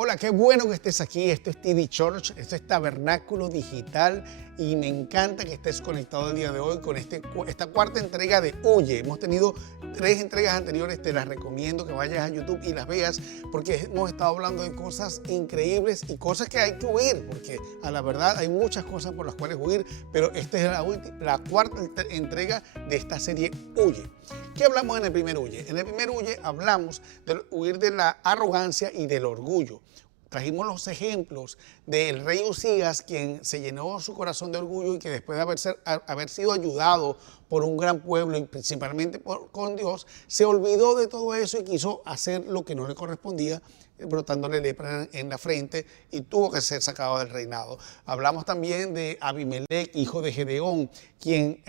Hola, qué bueno que estés aquí. Esto es TD Church, esto es Tabernáculo Digital y me encanta que estés conectado el día de hoy con esta cuarta entrega de Huye. Hemos tenido 3 entregas anteriores, te las recomiendo que vayas a YouTube y las veas porque hemos estado hablando de cosas increíbles y cosas que hay que huir, porque a la verdad hay muchas cosas por las cuales huir, pero esta es la cuarta entrega de esta serie Huye. ¿Qué hablamos en el primer Huye? En el primer Huye hablamos de huir de la arrogancia y del orgullo. Trajimos los ejemplos del rey Usías, quien se llenó su corazón de orgullo y que después de haber sido ayudado por un gran pueblo y principalmente con Dios, se olvidó de todo eso y quiso hacer lo que no le correspondía, brotándole lepra en la frente y tuvo que ser sacado del reinado. Hablamos también de Abimelech, hijo de Gedeón, quien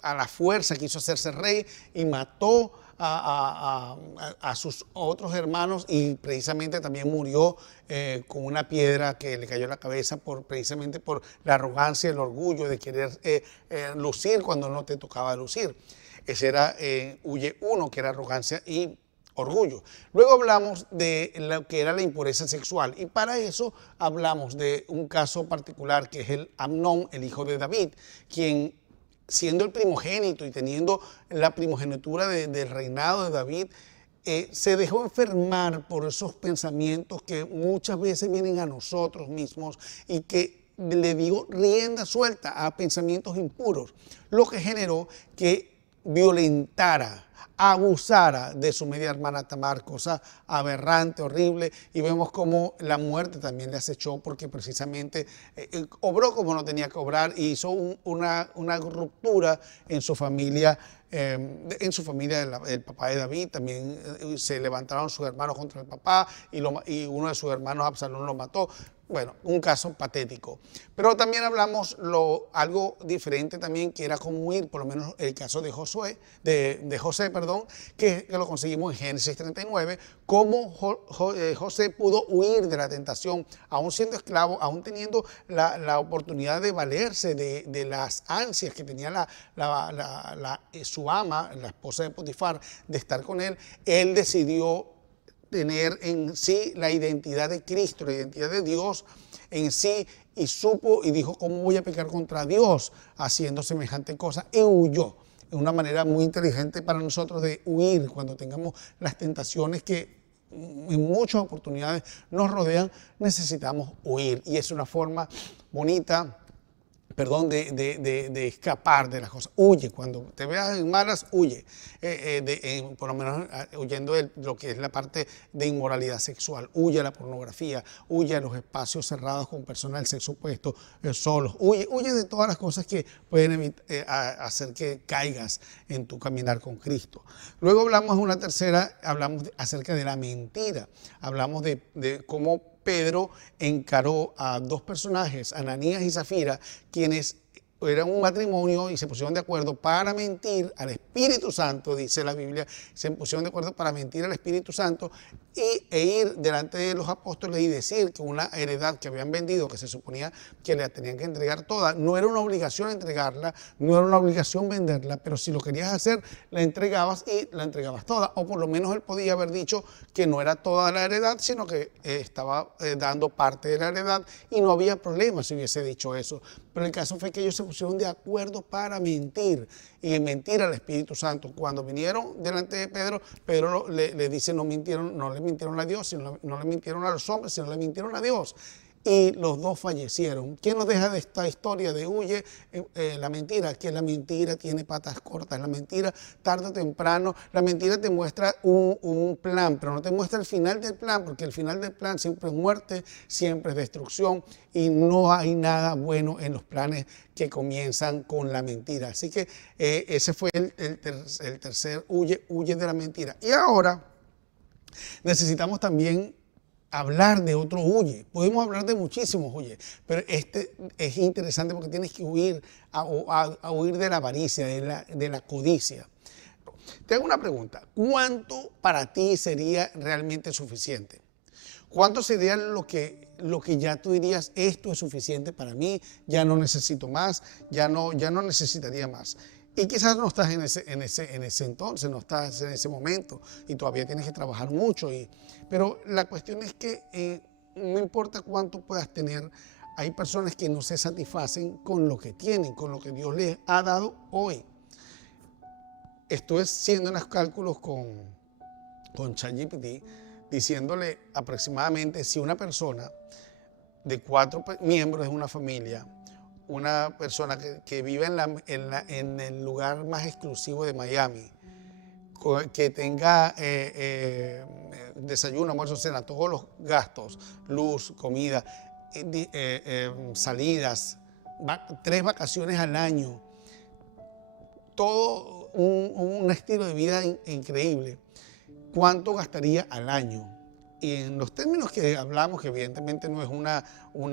a la fuerza quiso hacerse rey y mató a sus otros hermanos y precisamente también murió con una piedra que le cayó en la cabeza precisamente por la arrogancia, el orgullo de querer lucir cuando no te tocaba lucir. Ese era Huye 1, que era arrogancia y orgullo. Luego hablamos de lo que era la impureza sexual y para eso hablamos de un caso particular que es el Amnón, el hijo de David, quien siendo el primogénito y teniendo la primogenitura del reinado de David, se dejó enfermar por esos pensamientos que muchas veces vienen a nosotros mismos y que le dio rienda suelta a pensamientos impuros, lo que generó que violentara, abusara de su media hermana Tamar, cosa aberrante, horrible, y vemos como la muerte también le acechó porque precisamente obró como no tenía que obrar y hizo una ruptura en su familia. El papá de David también se levantaron sus hermanos contra el papá y uno de sus hermanos, Absalón, lo mató. Bueno, un caso patético. Pero también hablamos algo diferente también, que era como huir, por lo menos el caso de José, que lo conseguimos en Génesis 39, cómo José pudo huir de la tentación, aún siendo esclavo, aún teniendo la oportunidad de valerse de las ansias que tenía su ama, la esposa de Potifar, de estar con él. Él decidió tener en sí la identidad de Cristo, la identidad de Dios en sí, y supo y dijo, ¿cómo voy a pecar contra Dios haciendo semejante cosa? Y huyó. Es una manera muy inteligente para nosotros de huir cuando tengamos las tentaciones que en muchas oportunidades nos rodean. Necesitamos huir y es una forma bonita, de escapar de las cosas. Huye, cuando te veas en malas, huye, por lo menos huyendo de lo que es la parte de inmoralidad sexual. Huye a la pornografía, huye a los espacios cerrados con personas del sexo opuesto, solos. Huye de todas las cosas que pueden hacer que caigas en tu caminar con Cristo. Luego hablamos acerca de la mentira. Hablamos de cómo Pedro encaró a 2 personajes, Ananías y Zafira, quienes eran un matrimonio y se pusieron de acuerdo para mentir al Espíritu Santo, dice la Biblia, se pusieron de acuerdo para mentir al Espíritu Santo e ir delante de los apóstoles y decir que una heredad que habían vendido, que se suponía que la tenían que entregar toda, no era una obligación entregarla, no era una obligación venderla, pero si lo querías hacer, la entregabas y la entregabas toda, o por lo menos él podía haber dicho que no era toda la heredad, sino que estaba dando parte de la heredad y no había problema si hubiese dicho eso. Pero el caso fue que ellos se pusieron de acuerdo para mentir y mentir al Espíritu Santo. Cuando vinieron delante de Pedro, Pedro le dice, no le mintieron a Dios, no le mintieron a los hombres, sino le mintieron a Dios. Y los 2 fallecieron. ¿Quién nos deja de esta historia de huye? La mentira, que la mentira tiene patas cortas. La mentira, tarde o temprano, la mentira te muestra un plan, pero no te muestra el final del plan, porque el final del plan siempre es muerte, siempre es destrucción, y no hay nada bueno en los planes que comienzan con la mentira. Así que ese fue el tercer huye de la mentira. Y ahora necesitamos también hablar de otro huye. Podemos hablar de muchísimos huye, pero este es interesante porque tienes que huir a huir de la avaricia, de la codicia. Te hago una pregunta. ¿Cuánto para ti sería realmente suficiente? ¿Cuánto sería lo que ya tú dirías, esto es suficiente para mí, ya no necesito más, ya no necesitaría más? Y quizás no estás en ese entonces, no estás en ese momento y todavía tienes que trabajar mucho. Pero la cuestión es que no importa cuánto puedas tener, hay personas que no se satisfacen con lo que tienen, con lo que Dios les ha dado hoy. Estuve haciendo unos cálculos con ChatGPT, diciéndole aproximadamente si una persona de 4 miembros de una familia, una persona que vive en el lugar más exclusivo de Miami, que tenga desayuno, almuerzo, cena, todos los gastos, luz, comida, salidas, 3 vacaciones al año, todo un estilo de vida increíble, ¿cuánto gastaría al año? Y en los términos que hablamos, que evidentemente no es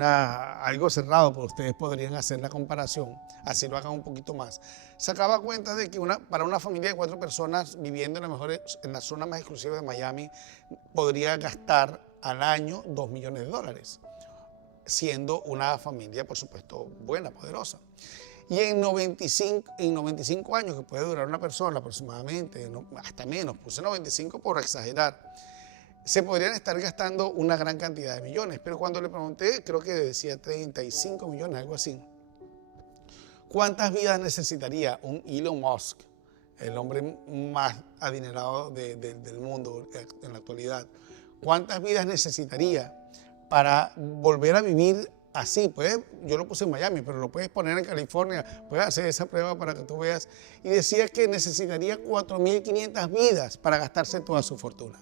algo cerrado, pero ustedes podrían hacer la comparación, así lo hagan un poquito más. Sacaba cuenta de que para una familia de 4 personas viviendo en la zona más exclusiva de Miami, podría gastar al año $2 millones, siendo una familia, por supuesto, buena, poderosa. Y en 95 años que puede durar una persona aproximadamente, hasta menos, puse 95 por exagerar, se podrían estar gastando una gran cantidad de millones. Pero cuando le pregunté, creo que decía 35 millones, algo así. ¿Cuántas vidas necesitaría un Elon Musk, el hombre más adinerado del mundo en la actualidad? ¿Cuántas vidas necesitaría para volver a vivir así? Yo lo puse en Miami, pero lo puedes poner en California, puedes hacer esa prueba para que tú veas. Y decía que necesitaría 4.500 vidas para gastarse toda su fortuna.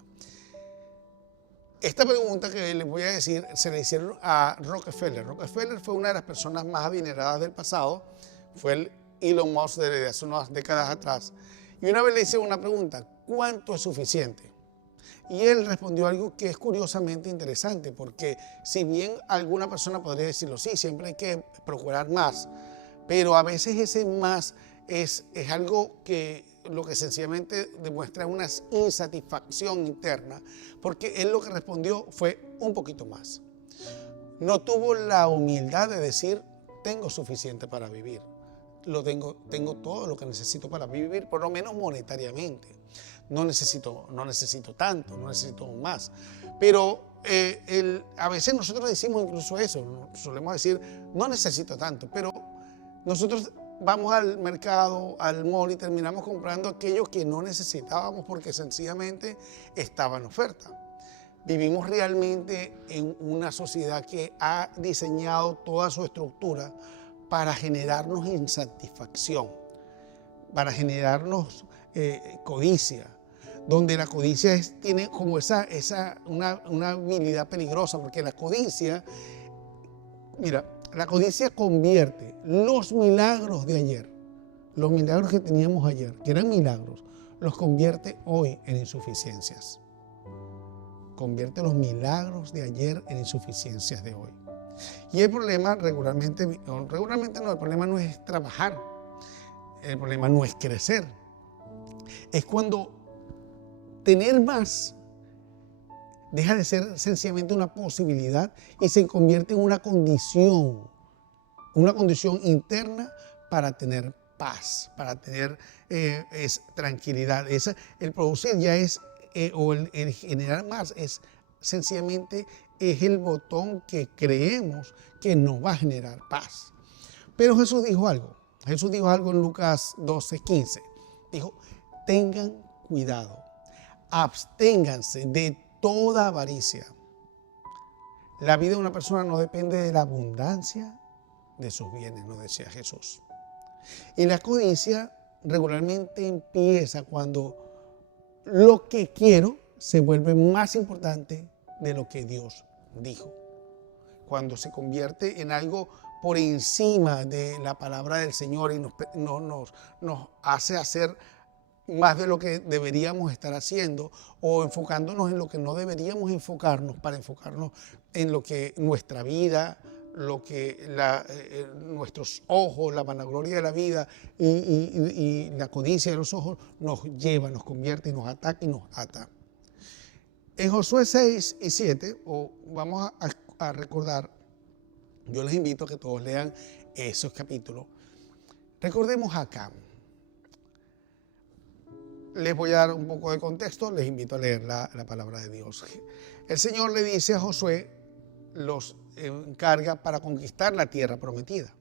Esta pregunta que les voy a decir se le hicieron a Rockefeller. Rockefeller fue una de las personas más adineradas del pasado, fue el Elon Musk de hace unas décadas atrás. Y una vez le hice una pregunta, ¿cuánto es suficiente? Y él respondió algo que es curiosamente interesante, porque si bien alguna persona podría decirlo, sí, siempre hay que procurar más, pero a veces ese más es algo que lo que sencillamente demuestra una insatisfacción interna, porque él lo que respondió fue un poquito más. No tuvo la humildad de decir, tengo suficiente para vivir, tengo todo lo que necesito para vivir, por lo menos monetariamente. No necesito tanto, no necesito más. Pero a veces nosotros decimos incluso eso, solemos decir, no necesito tanto, pero nosotros vamos al mercado, al mall y terminamos comprando aquello que no necesitábamos porque sencillamente estaba en oferta. Vivimos realmente en una sociedad que ha diseñado toda su estructura para generarnos insatisfacción, para generarnos codicia, donde la codicia tiene como una habilidad peligrosa, porque la codicia, mira, la codicia convierte los milagros de ayer, los milagros que teníamos ayer, que eran milagros, los convierte hoy en insuficiencias. Convierte los milagros de ayer en insuficiencias de hoy. Y el problema el problema no es trabajar, el problema no es crecer. Es cuando tener más deja de ser sencillamente una posibilidad y se convierte en una condición interna para tener paz, para tener tranquilidad. El producir ya es, o el generar más, es sencillamente el botón que creemos que nos va a generar paz. Pero Jesús dijo algo en Lucas 12:15. Dijo, tengan cuidado, absténganse de toda avaricia. La vida de una persona no depende de la abundancia de sus bienes, nos decía Jesús. Y la codicia regularmente empieza cuando lo que quiero se vuelve más importante de lo que Dios dijo. Cuando se convierte en algo por encima de la palabra del Señor y nos hace hacer más de lo que deberíamos estar haciendo, o enfocándonos en lo que no deberíamos enfocarnos, para enfocarnos en lo que nuestra vida, nuestros ojos, la vanagloria de la vida y la codicia de los ojos nos lleva, nos convierte y nos ataca y nos ata. En Josué 6:7, vamos a recordar, yo les invito a que todos lean esos capítulos. Recordemos a Acán. les voy a dar un poco de contexto, les invito a leer la palabra de Dios. El Señor le dice a Josué, los encarga para conquistar la tierra prometida.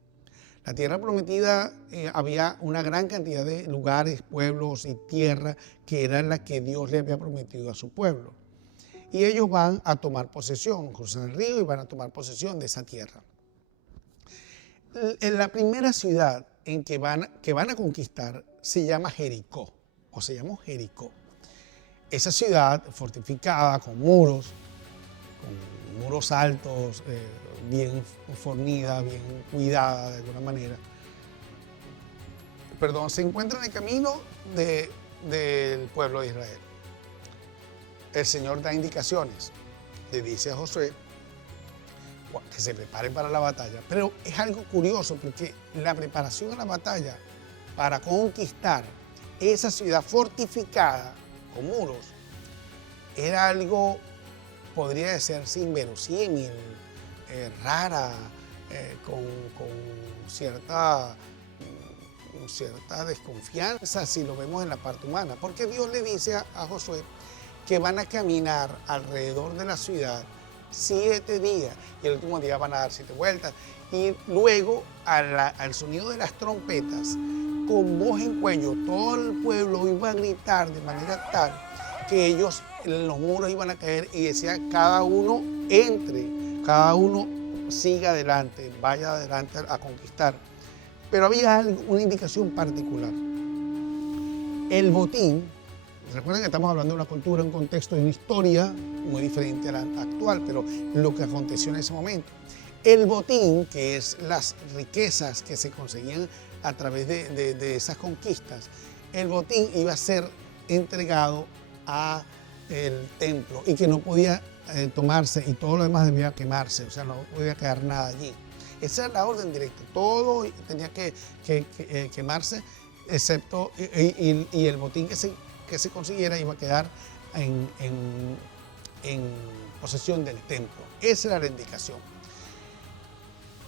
La tierra prometida, había una gran cantidad de lugares, pueblos y tierra que era la que Dios le había prometido a su pueblo. Y ellos van a tomar posesión, cruzan el río y van a tomar posesión de esa tierra. En la primera ciudad en que van a conquistar se llama Jericó, o se llamó Jericó. Esa ciudad fortificada con muros altos, bien fornida, bien cuidada de alguna manera. Perdón, se encuentra en el camino del pueblo de Israel. El Señor da indicaciones, le dice a Josué que se prepare para la batalla. Pero es algo curioso porque la preparación a la batalla para conquistar esa ciudad fortificada con muros era algo, podría decirse, inverosímil, rara, con cierta desconfianza si lo vemos en la parte humana. Porque Dios le dice a Josué que van a caminar alrededor de la ciudad 7 días y el último día van a dar 7 vueltas. Y luego al sonido de las trompetas, con voz en cuello, todo el pueblo iba a gritar de manera tal que los muros iban a caer y decía, cada uno entre, cada uno siga adelante, vaya adelante a conquistar. Pero había una indicación particular. El botín, recuerden que estamos hablando de una cultura, un contexto, de una historia muy diferente a la actual, pero lo que aconteció en ese momento. El botín, que es las riquezas que se conseguían a través de esas conquistas, el botín iba a ser entregado a el templo y que no podía tomarse y todo lo demás debía quemarse, o sea, no podía quedar nada allí. Esa es la orden directa, todo tenía que quemarse, excepto, y el botín que se consiguiera iba a quedar en posesión del templo. Esa era la indicación.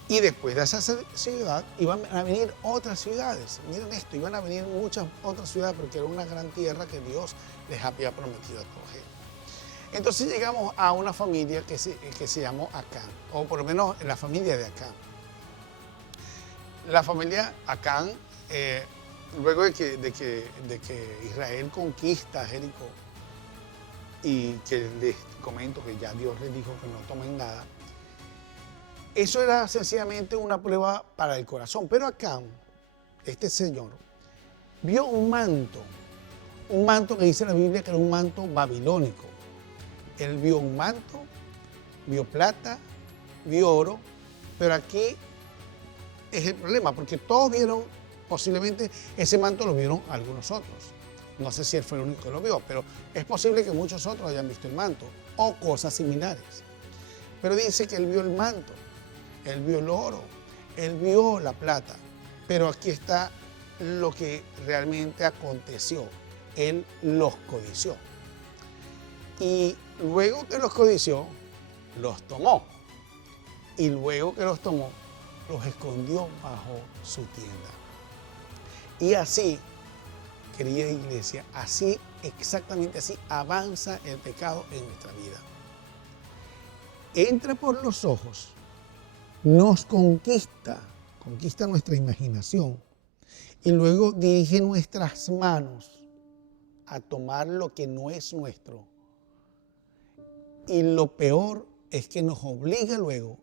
Y después de esa ciudad iban a venir otras ciudades. Miren esto, iban a venir muchas otras ciudades porque era una gran tierra que Dios les había prometido a todos ellos. Entonces llegamos a una familia que se llamó Acán, o por lo menos la familia de Acán. La familia Acán, luego de que Israel conquista Jericó, y que les comento que ya Dios les dijo que no tomen nada, eso era sencillamente una prueba para el corazón. Pero Acán, este señor, vio un manto que dice la Biblia que era un manto babilónico. Él vio un manto, vio plata, vio oro, pero aquí es el problema, porque todos vieron, posiblemente ese manto lo vieron algunos otros. No sé si él fue el único que lo vio, pero es posible que muchos otros hayan visto el manto o cosas similares. Pero dice que él vio el manto, él vio el oro, él vio la plata, pero aquí está lo que realmente aconteció. Él los codició. Y luego que los codició, los tomó. Y luego que los tomó, los escondió bajo su tienda. Y así, querida iglesia, así, exactamente así, avanza el pecado en nuestra vida. Entra por los ojos, nos conquista nuestra imaginación y luego dirige nuestras manos a tomar lo que no es nuestro. Y lo peor es que nos obliga luego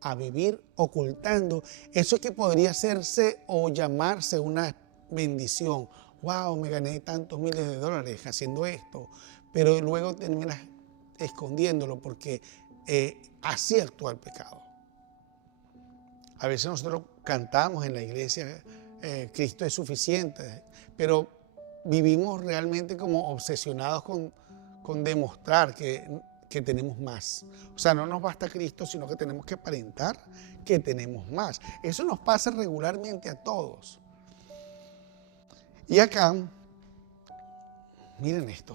a vivir ocultando eso que podría hacerse o llamarse una bendición. Wow, me gané tantos miles de dólares haciendo esto, pero luego terminas escondiéndolo porque así actúa el pecado. A veces nosotros cantamos en la iglesia, Cristo es suficiente, pero vivimos realmente como obsesionados con demostrar que tenemos más. O sea, no nos basta Cristo, sino que tenemos que aparentar que tenemos más. Eso nos pasa regularmente a todos. Y Acán, miren esto,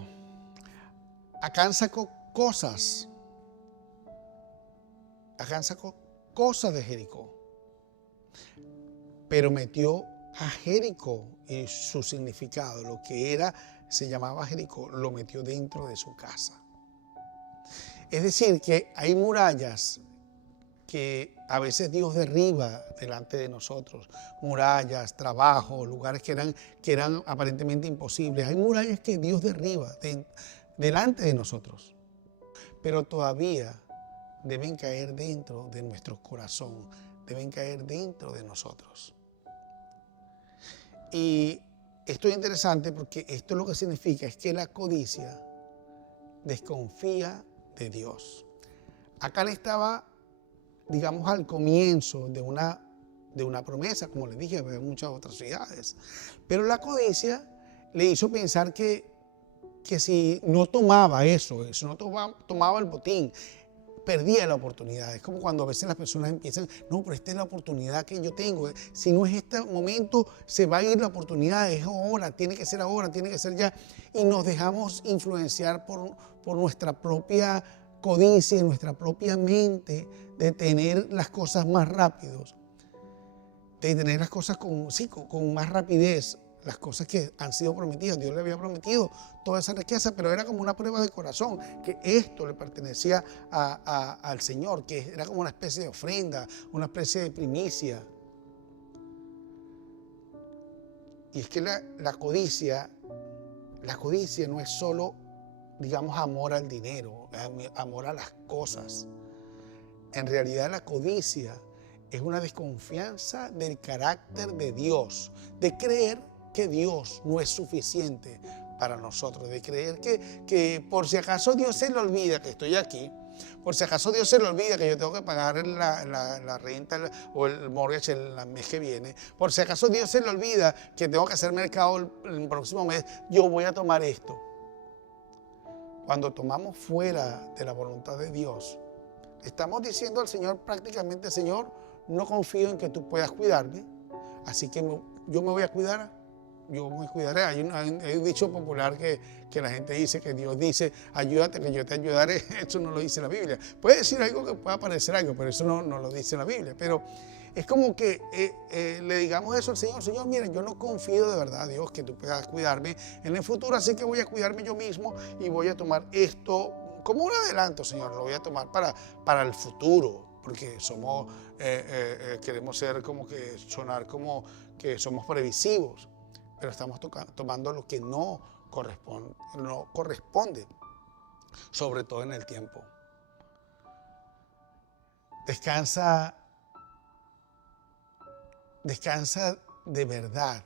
Acán sacó cosas de Jericó, pero metió a Jericó y su significado, lo que era se llamaba Jericó, lo metió dentro de su casa. Es decir, que hay murallas que a veces Dios derriba delante de nosotros. Murallas, trabajos, lugares que eran aparentemente imposibles. Hay murallas que Dios derriba delante de nosotros. Pero todavía deben caer dentro de nuestro corazón, deben caer dentro de nosotros. Y esto es interesante porque esto lo que significa es que la codicia desconfía de Dios. Acá le estaba, digamos, al comienzo de una promesa, como les dije, había muchas otras ciudades. Pero la codicia le hizo pensar que si no tomaba eso, si no tomaba el botín, perdía la oportunidad. Es como cuando a veces las personas empiezan, no, pero esta es la oportunidad que yo tengo. Si no es este momento, se va a ir la oportunidad, es ahora, tiene que ser ahora, tiene que ser ya. Y nos dejamos influenciar por nuestra propia codicia, nuestra propia mente, de tener las cosas más rápidos, de tener las cosas con más rapidez, las cosas que han sido prometidas. Dios le había prometido toda esa riqueza, pero era como una prueba de corazón, que esto le pertenecía al Señor, que era como una especie de ofrenda, una especie de primicia. Y es que la codicia no es solo, digamos, amor al dinero, amor a las cosas. En realidad la codicia es una desconfianza del carácter de Dios, de creer que Dios no es suficiente para nosotros, de creer que por si acaso Dios se le olvida que estoy aquí, por si acaso Dios se le olvida que yo tengo que pagar la renta o el mortgage el mes que viene, por si acaso Dios se le olvida que tengo que hacer mercado el próximo mes, yo voy a tomar esto. Cuando tomamos fuera de la voluntad de Dios, estamos diciendo al Señor prácticamente, Señor, no confío en que tú puedas cuidarme, así que yo me voy a cuidar, yo me cuidaré. Hay un dicho popular que la gente dice, que Dios dice, ayúdate que yo te ayudaré. Eso no lo dice la Biblia. Puede decir algo que pueda parecer algo, pero eso no lo dice la Biblia. Pero es como que le digamos eso al Señor, Señor, miren, yo no confío de verdad, Dios, que tú puedas cuidarme en el futuro, así que voy a cuidarme yo mismo y voy a tomar esto como un adelanto, Señor, lo voy a tomar para el futuro, porque queremos ser sonar como que somos previsivos, pero estamos tomando lo que no corresponde, sobre todo en el tiempo. Descansa de verdad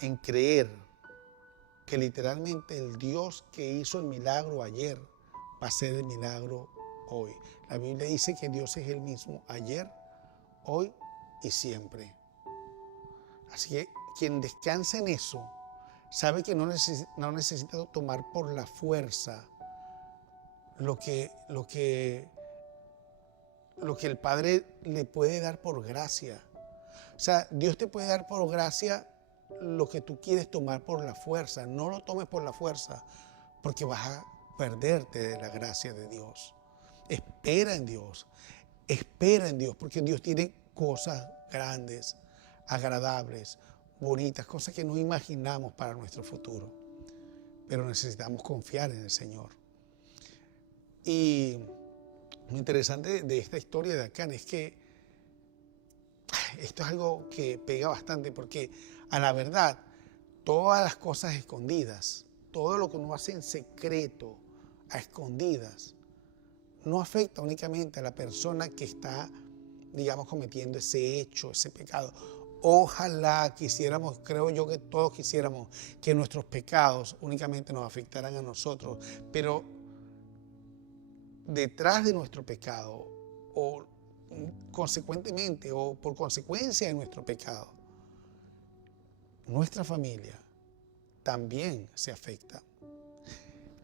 en creer que literalmente el Dios que hizo el milagro ayer va a hacer el milagro hoy. La Biblia dice que Dios es el mismo ayer, hoy y siempre. Así que quien descansa en eso sabe que no necesita tomar por la fuerza lo que el Padre le puede dar por gracia. O sea, Dios te puede dar por gracia lo que tú quieres tomar por la fuerza. No lo tomes por la fuerza, porque vas a perderte de la gracia de Dios. Espera en Dios, porque Dios tiene cosas grandes, agradables, bonitas, cosas que no imaginamos para nuestro futuro. Pero necesitamos confiar en el Señor. Y lo interesante de esta historia de Acán es que esto es algo que pega bastante, porque a la verdad, todas las cosas escondidas, todo lo que uno hace en secreto, a escondidas, no afecta únicamente a la persona que está, digamos, cometiendo ese hecho, ese pecado. Ojalá quisiéramos, creo yo que todos quisiéramos que nuestros pecados únicamente nos afectaran a nosotros, pero detrás de nuestro pecado, o consecuentemente, o por consecuencia de nuestro pecado, nuestra familia también se afecta.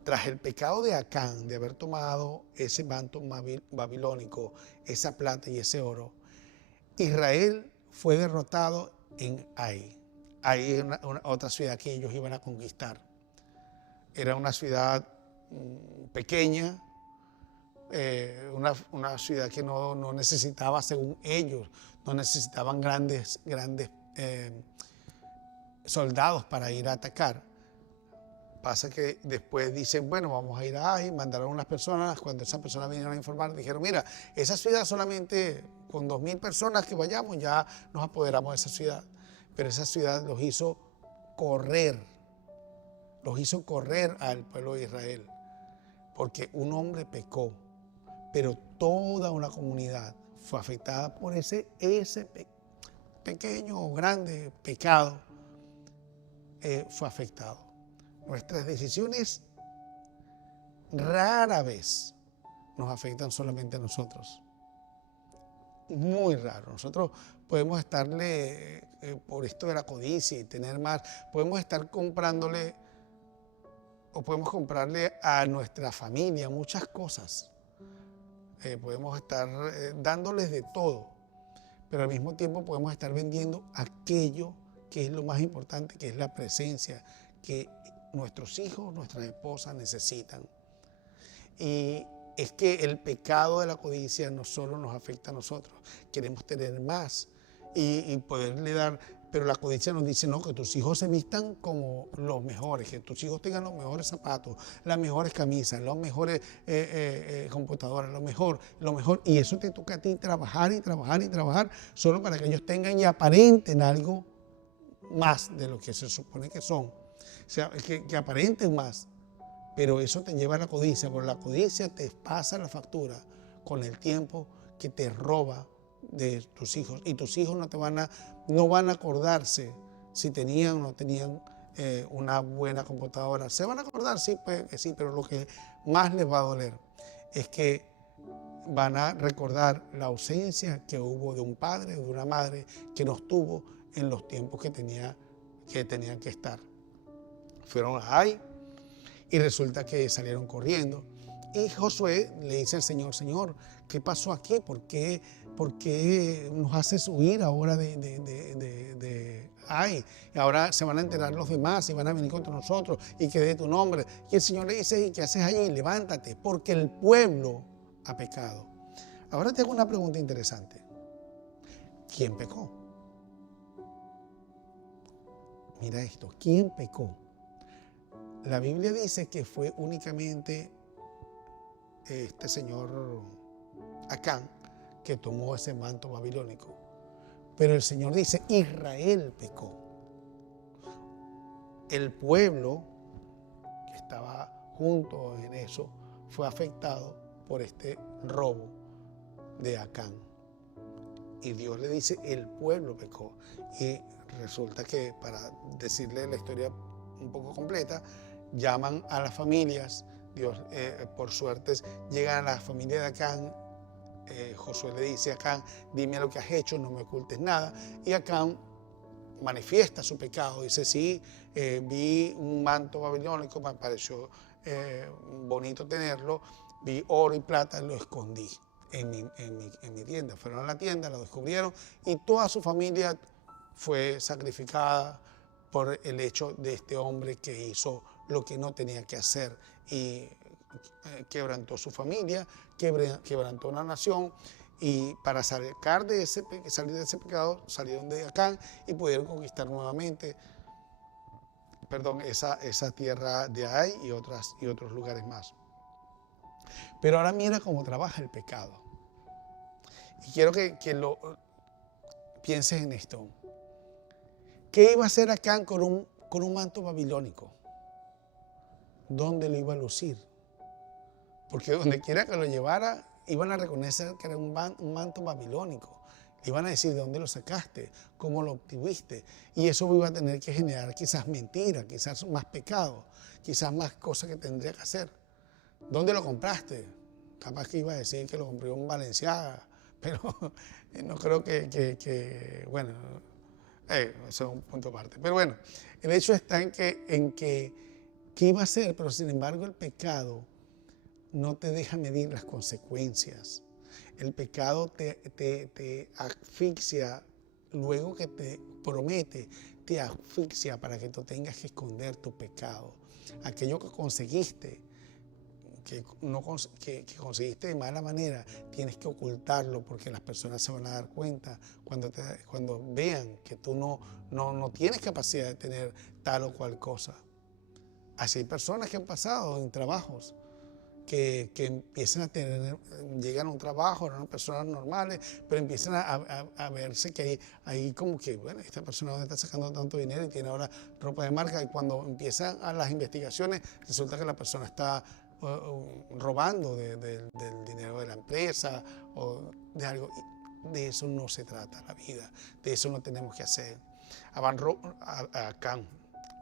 Tras el pecado de Acán, de haber tomado ese manto babilónico, esa plata y ese oro, Israel fue derrotado en Ai. Ai es otra ciudad que ellos iban a conquistar. Era una ciudad pequeña, una ciudad que no necesitaba, según ellos, no necesitaban grandes soldados para ir a atacar. Pasa que después dicen, bueno, vamos a ir a Ai, mandaron unas personas. Cuando esas personas vinieron a informar, dijeron, mira, esa ciudad solamente con 2000 personas que vayamos ya nos apoderamos de esa ciudad. Pero esa ciudad los hizo correr al pueblo de Israel, porque un hombre pecó, pero toda una comunidad fue afectada por ese pequeño o grande pecado, fue afectado. Nuestras decisiones rara vez nos afectan solamente a nosotros. Muy raro. Nosotros podemos estarle, por esto de la codicia y tener más, podemos estar comprándole o podemos comprarle a nuestra familia muchas cosas. Podemos estar dándoles de todo, pero al mismo tiempo podemos estar vendiendo aquello que es lo más importante, que es la presencia que nuestros hijos, nuestras esposas necesitan. Y es que el pecado de la codicia no solo nos afecta a nosotros, queremos tener más y poderle dar, pero la codicia nos dice, no, que tus hijos se vistan como los mejores, que tus hijos tengan los mejores zapatos, las mejores camisas, las mejores computadoras, lo mejor, y eso te toca a ti trabajar y trabajar y trabajar, solo para que ellos tengan y aparenten algo más de lo que se supone que son. O sea, que aparenten más, pero eso te lleva a la codicia, porque la codicia te pasa la factura con el tiempo que te roba de tus hijos, y tus hijos no van a acordarse si tenían o no tenían una buena computadora. Se van a acordar, sí, pues, sí, pero lo que más les va a doler es que van a recordar la ausencia que hubo de un padre o de una madre que nos tuvo en los tiempos que tenían que estar. Fueron a Ai y resulta que salieron corriendo. Y Josué le dice al Señor, Señor, ¿qué pasó aquí? ¿Por qué nos haces huir ahora de Ai? Y ahora se van a enterar los demás y van a venir contra nosotros y que dé tu nombre. Y el Señor le dice, ¿y qué haces allí? Levántate, porque el pueblo ha pecado. Ahora te hago una pregunta interesante. ¿Quién pecó? Mira esto, ¿quién pecó? La Biblia dice que fue únicamente este señor Acán que tomó ese manto babilónico. Pero el Señor dice, Israel pecó. El pueblo que estaba junto en eso fue afectado por este robo de Acán. Y Dios le dice, el pueblo pecó. Y resulta que, para decirle la historia un poco completa, llaman a las familias. Dios, por suerte, llegan a la familia de Acán. Josué le dice a Acán, dime lo que has hecho, no me ocultes nada. Y Acán manifiesta su pecado. Dice, sí, vi un manto babilónico, me pareció bonito tenerlo, vi oro y plata, lo escondí en mi tienda. Fueron a la tienda, lo descubrieron y toda su familia fue sacrificada por el hecho de este hombre que hizo lo que no tenía que hacer y quebrantó su familia, quebrantó una nación, y para salir de ese pecado salieron de Acán y pudieron conquistar nuevamente esa tierra de Ai y otros lugares más. Pero ahora mira cómo trabaja el pecado. Y quiero que lo pienses en esto. ¿Qué iba a hacer Acán con un manto babilónico? ¿Dónde lo iba a lucir? Porque donde quiera que lo llevara, iban a reconocer que era un manto babilónico. Le iban a decir de dónde lo sacaste, cómo lo obtuviste. Y eso iba a tener que generar quizás mentiras, quizás más pecado, quizás más cosas que tendría que hacer. ¿Dónde lo compraste? Capaz que iba a decir que lo compró en Valenciaga, pero no creo bueno, eso es un punto aparte. Pero bueno, el hecho está en que ¿qué iba a hacer? Pero sin embargo el pecado no te deja medir las consecuencias. El pecado te asfixia, luego que te promete, te asfixia para que tú tengas que esconder tu pecado. Aquello que conseguiste que conseguiste de mala manera, tienes que ocultarlo porque las personas se van a dar cuenta cuando vean que tú no tienes capacidad de tener tal o cual cosa. Así hay personas que han pasado en trabajos que empiezan a llegan a un trabajo, eran personas normales, pero empiezan a verse que hay como que, bueno, esta persona dónde está sacando tanto dinero y tiene ahora ropa de marca, y cuando empiezan a las investigaciones resulta que la persona está robando del dinero de la empresa o de algo. De eso no se trata la vida, de eso no tenemos que hacer.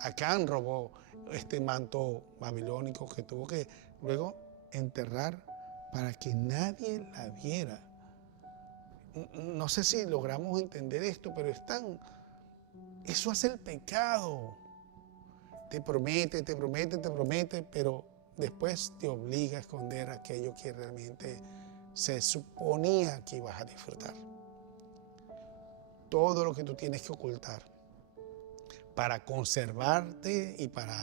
Acán robó este manto babilónico que tuvo que luego enterrar para que nadie la viera. No sé si logramos entender esto, pero eso hace el pecado. Te promete, pero después te obliga a esconder aquello que realmente se suponía que ibas a disfrutar. Todo lo que tú tienes que ocultar para conservarte y para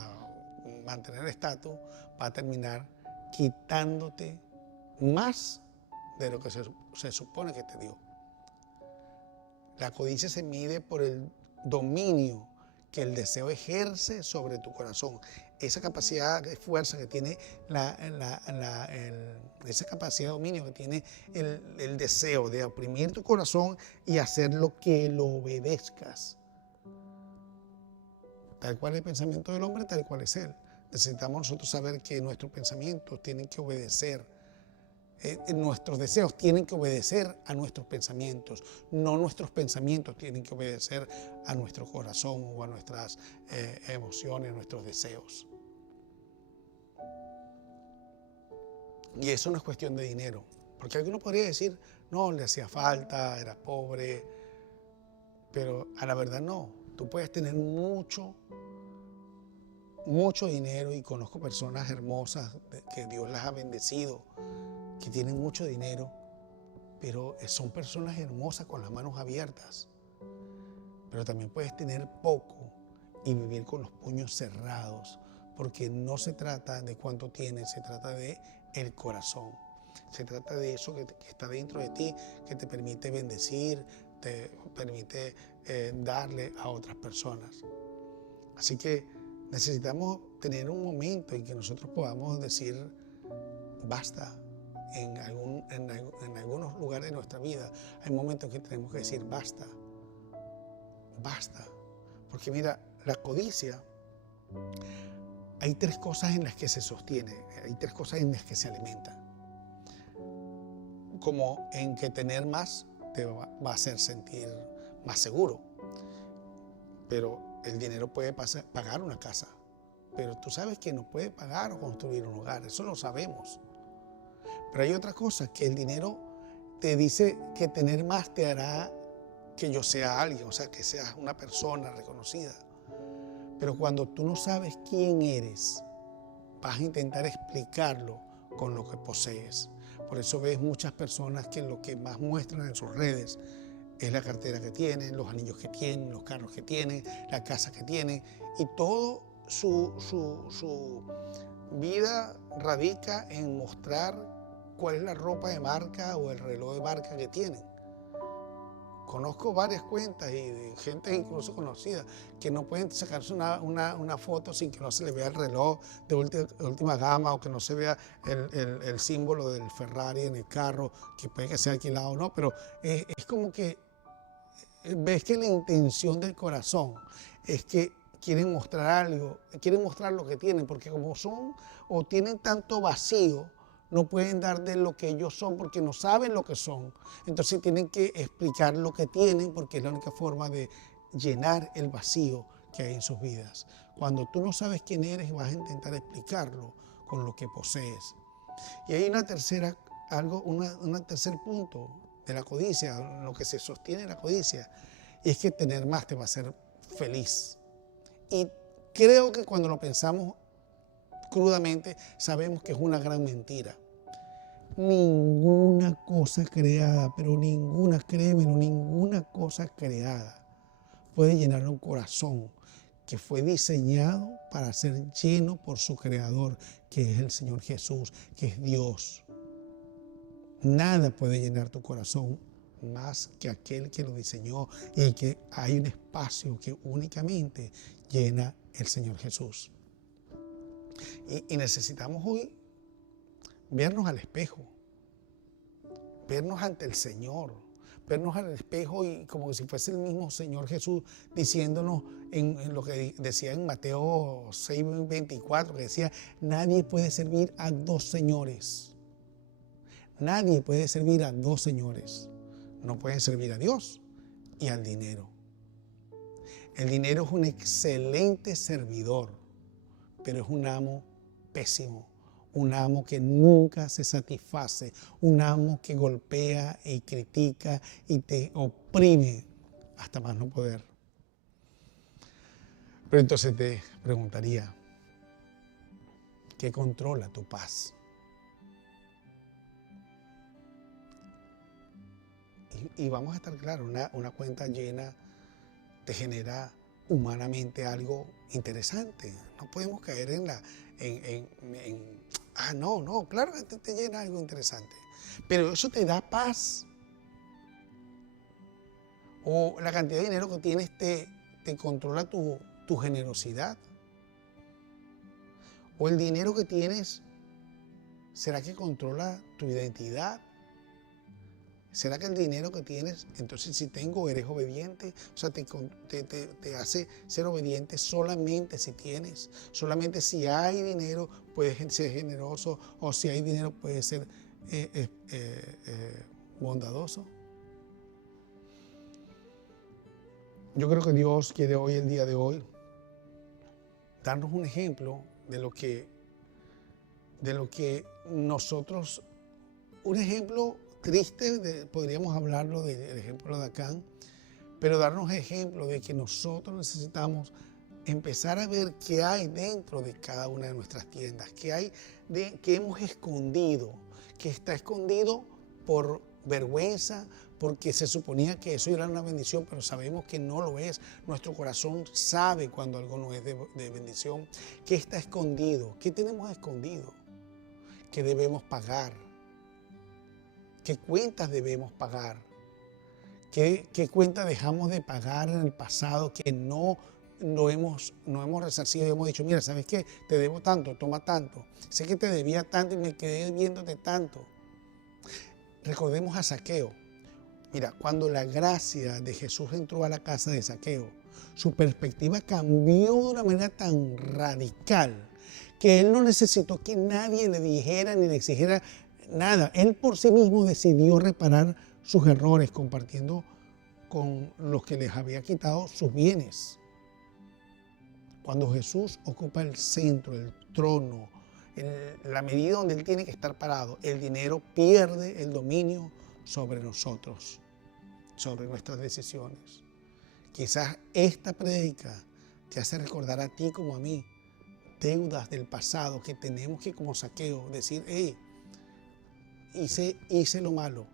mantener estatus va a terminar quitándote más de lo que se supone que te dio. La codicia se mide por el dominio que el deseo ejerce sobre tu corazón. Esa capacidad de fuerza que tiene esa capacidad de dominio que tiene el deseo de oprimir tu corazón y hacer lo que lo obedezcas. Tal cual es el pensamiento del hombre, tal cual es él. Necesitamos nosotros saber que nuestros pensamientos tienen que obedecer, nuestros deseos tienen que obedecer a nuestros pensamientos, no nuestros pensamientos tienen que obedecer a nuestro corazón o a nuestras emociones, a nuestros deseos. Y eso no es cuestión de dinero, porque alguno podría decir, no, le hacía falta, era pobre, pero a la verdad no. Tú puedes tener mucho dinero, y conozco personas hermosas que Dios las ha bendecido, que tienen mucho dinero, pero son personas hermosas con las manos abiertas. Pero también puedes tener poco y vivir con los puños cerrados, porque no se trata de cuánto tienes, se trata de el corazón. Se trata de eso que está dentro de ti, que te permite bendecir, te permite darle a otras personas. Así que necesitamos tener un momento en que nosotros podamos decir basta. En algunos lugares de nuestra vida hay momentos que tenemos que decir basta, basta. Porque mira, la codicia, hay tres cosas en las que se sostiene, hay tres cosas en las que se alimenta. Como en que tener más te va a hacer sentir más seguro. Pero el dinero puede pagar una casa, pero tú sabes que no puede pagar o construir un hogar, eso lo sabemos. Pero hay otra cosa, que el dinero te dice que tener más te hará que yo sea alguien, o sea, que seas una persona reconocida. Pero cuando tú no sabes quién eres, vas a intentar explicarlo con lo que posees. Por eso ves muchas personas que lo que más muestran en sus redes es la cartera que tienen, los anillos que tienen, los carros que tienen, la casa que tienen, y todo su vida radica en mostrar cuál es la ropa de marca o el reloj de marca que tienen. Conozco varias cuentas y de gente incluso conocida que no pueden sacarse una foto sin que no se le vea el reloj de última gama, o que no se vea el símbolo del Ferrari en el carro, que puede que sea alquilado o no, pero es como que ves que la intención del corazón es que quieren mostrar algo, quieren mostrar lo que tienen, porque como son o tienen tanto vacío, no pueden dar de lo que ellos son porque no saben lo que son. Entonces tienen que explicar lo que tienen, porque es la única forma de llenar el vacío que hay en sus vidas. Cuando tú no sabes quién eres, vas a intentar explicarlo con lo que posees. Y hay un tercer punto de la codicia, lo que se sostiene en la codicia, y es que tener más te va a hacer feliz. Y creo que cuando lo pensamos crudamente, sabemos que es una gran mentira. Ninguna cosa creada, pero ninguna, créemelo, ninguna cosa creada puede llenar un corazón que fue diseñado para ser lleno por su creador, que es el Señor Jesús, que es Dios. Nada puede llenar tu corazón más que aquel que lo diseñó y que hay un espacio que únicamente llena el Señor Jesús. Y necesitamos hoy vernos al espejo, vernos ante el Señor, vernos al espejo y como si fuese el mismo Señor Jesús diciéndonos en lo que decía en Mateo 6:24, que decía, nadie puede servir a dos señores. Nadie puede servir a dos señores. No pueden servir a Dios y al dinero. El dinero es un excelente servidor, pero es un amo pésimo. Un amo que nunca se satisface, un amo que golpea y critica y te oprime hasta más no poder. Pero entonces te preguntaría, ¿qué controla tu paz? Y vamos a estar claros, una cuenta llena te genera humanamente algo interesante. No podemos caer no, claro que te llena algo interesante. Pero eso te da paz. O la cantidad de dinero que tienes te controla tu generosidad. O el dinero que tienes, ¿será que controla tu identidad? ¿Será que el dinero que tienes, entonces si tengo, eres obediente? O sea, te hace ser obediente solamente si tienes. Solamente si hay dinero puedes ser generoso, o si hay dinero puedes ser bondadoso. Yo creo que Dios quiere hoy, el día de hoy, darnos un ejemplo de lo que nosotros, un ejemplo triste, podríamos hablarlo del ejemplo de Acán, pero darnos ejemplo de que nosotros necesitamos empezar a ver qué hay dentro de cada una de nuestras tiendas, qué hemos escondido, que está escondido por vergüenza, porque se suponía que eso era una bendición, pero sabemos que no lo es. Nuestro corazón sabe cuando algo no es de bendición. ¿Qué está escondido? ¿Qué tenemos escondido? ¿Qué debemos pagar? ¿Qué cuentas debemos pagar? ¿Qué cuentas dejamos de pagar en el pasado que no hemos resarcido y hemos dicho, mira, ¿sabes qué? Te debo tanto, toma tanto. Sé que te debía tanto y me quedé debiéndote tanto. Recordemos a Zaqueo. Mira, cuando la gracia de Jesús entró a la casa de Zaqueo, su perspectiva cambió de una manera tan radical que él no necesitó que nadie le dijera ni le exigiera nada. Él por sí mismo decidió reparar sus errores compartiendo con los que les había quitado sus bienes. Cuando Jesús ocupa el centro, el trono, la medida donde Él tiene que estar parado, el dinero pierde el dominio sobre nosotros, sobre nuestras decisiones. Quizás esta prédica te hace recordar a ti como a mí deudas del pasado que tenemos que, como Zaqueo, decir, hey, hice lo malo,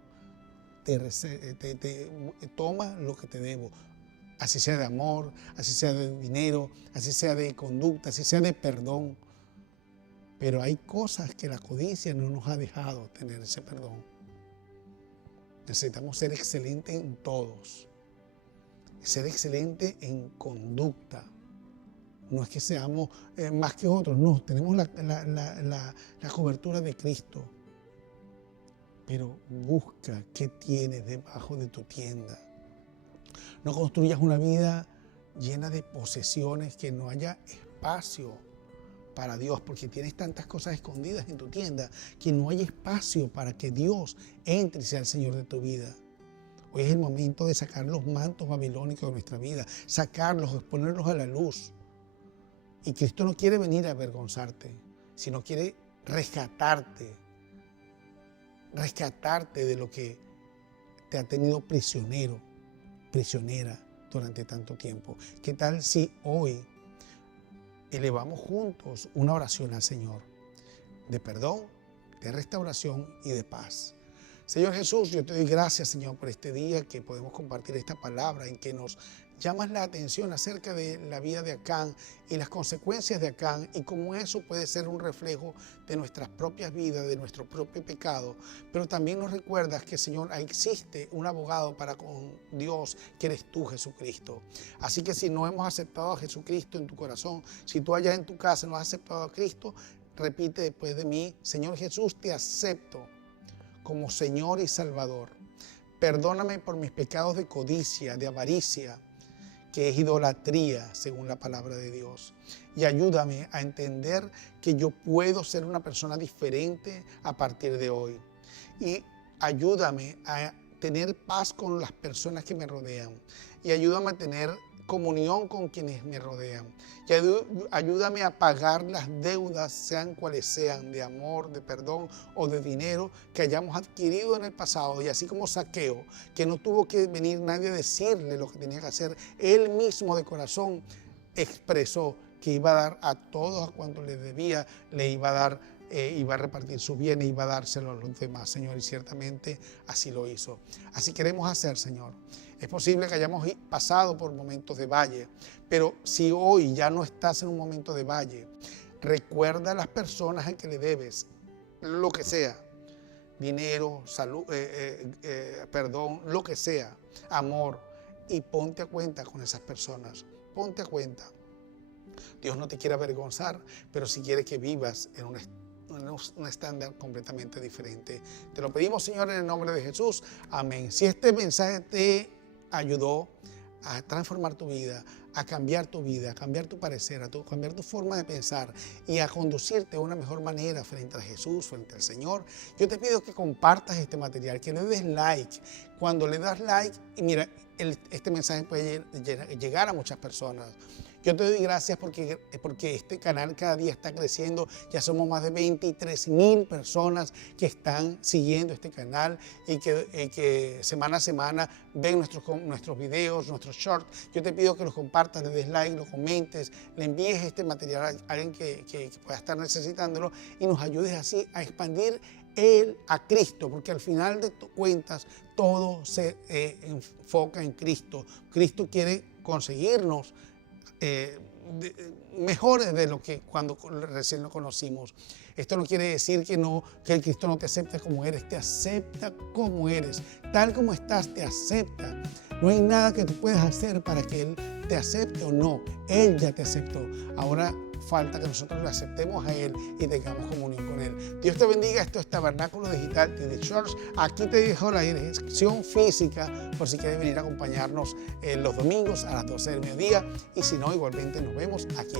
toma lo que te debo. Así sea de amor, así sea de dinero, así sea de conducta, así sea de perdón. Pero hay cosas que la codicia no nos ha dejado tener ese perdón. Necesitamos ser excelentes en todos. Ser excelentes en conducta. No es que seamos más que otros, no. Tenemos la cobertura de Cristo. Pero busca qué tienes debajo de tu tienda. No construyas una vida llena de posesiones, que no haya espacio para Dios, porque tienes tantas cosas escondidas en tu tienda que no hay espacio para que Dios entre y sea el Señor de tu vida. Hoy es el momento de sacar los mantos babilónicos de nuestra vida, sacarlos, exponerlos a la luz. Y Cristo no quiere venir a avergonzarte, sino quiere rescatarte de lo que te ha tenido prisionera durante tanto tiempo. ¿Qué tal si hoy elevamos juntos una oración al Señor de perdón, de restauración y de paz? Señor Jesús, yo te doy gracias, Señor, por este día que podemos compartir esta palabra en que nos llamas la atención acerca de la vida de Acán y las consecuencias de Acán y cómo eso puede ser un reflejo de nuestras propias vidas, de nuestro propio pecado. Pero también nos recuerdas que, Señor, existe un abogado para con Dios, que eres tú, Jesucristo. Así que si no hemos aceptado a Jesucristo en tu corazón, si tú allá en tu casa no has aceptado a Cristo, repite después de mí: Señor Jesús, te acepto como Señor y Salvador. Perdóname por mis pecados de codicia, de avaricia, que es idolatría según la palabra de Dios. Y ayúdame a entender que yo puedo ser una persona diferente a partir de hoy. Y ayúdame a tener paz con las personas que me rodean. Y ayúdame a tener comunión con quienes me rodean. Y ayúdame a pagar las deudas, sean cuales sean, de amor, de perdón o de dinero que hayamos adquirido en el pasado. Y así como Zaqueo, que no tuvo que venir nadie a decirle lo que tenía que hacer, él mismo de corazón expresó que iba a dar a todos a cuanto le debía, le iba a dar, iba a repartir sus bienes, iba a dárselo a los demás, Señor, y ciertamente así lo hizo. Así queremos hacer, Señor. Es posible que hayamos pasado por momentos de valle, pero si hoy ya no estás en un momento de valle, recuerda a las personas a que le debes lo que sea, dinero, salud, perdón, lo que sea, amor, y ponte a cuenta con esas personas, ponte a cuenta. Dios no te quiere avergonzar, pero sí quiere que vivas en un estándar completamente diferente. Te lo pedimos, Señor, en el nombre de Jesús. Amén. Si este mensaje te ayudó a transformar tu vida, a cambiar tu vida, a cambiar tu parecer, a cambiar tu forma de pensar y a conducirte de una mejor manera frente a Jesús, frente al Señor, yo te pido que compartas este material, que le des like. Cuando le das like, y mira, este mensaje puede llegar a muchas personas. Yo te doy gracias porque este canal cada día está creciendo. Ya somos más de 23,000 personas que están siguiendo este canal y que semana a semana ven nuestros videos, nuestros shorts. Yo te pido que los compartas, le des like, lo comentes, le envíes este material a alguien que pueda estar necesitándolo y nos ayudes así a expandir a Cristo, porque al final de cuentas todo se enfoca en Cristo. Cristo quiere conseguirnos mejores de lo que cuando recién lo conocimos. Esto no quiere decir que el Cristo no te acepta como eres, te acepta como eres, tal como estás, te acepta. No hay nada que tú puedas hacer para que Él te acepte o no. Él ya te aceptó. Ahora falta que nosotros le aceptemos a Él y tengamos comunión con Él. Dios te bendiga. Esto es Tabernáculo Digital TD Church. Aquí te dejo la dirección física por si quieres venir a acompañarnos los domingos a las 12 del mediodía. Y si no, igualmente nos vemos aquí.